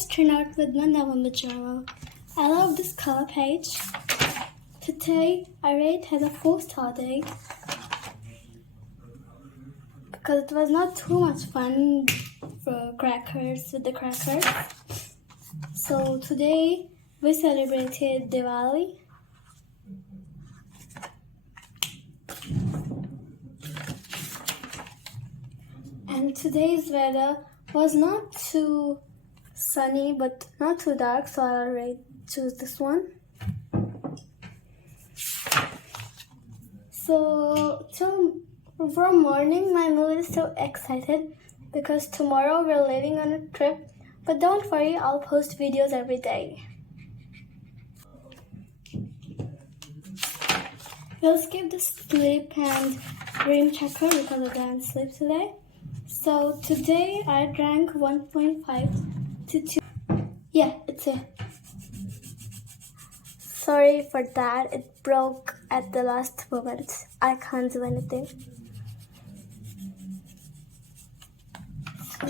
let's turn out with my November journal. I love this color page. Today I rate it as a 4-star day because it was not too much fun for crackers with the crackers. So today we celebrated Diwali. And today's weather was not too sunny but not too dark, so I'll choose this one. So from morning my mood is so excited because tomorrow we're leaving on a trip, but don't worry, I'll post videos every day. We'll skip the sleep and dream checker because I didn't sleep today. So today I drank 1.5 to 2. Yeah, it's it. Sorry for that, it broke at the last moment. I can't do anything. So,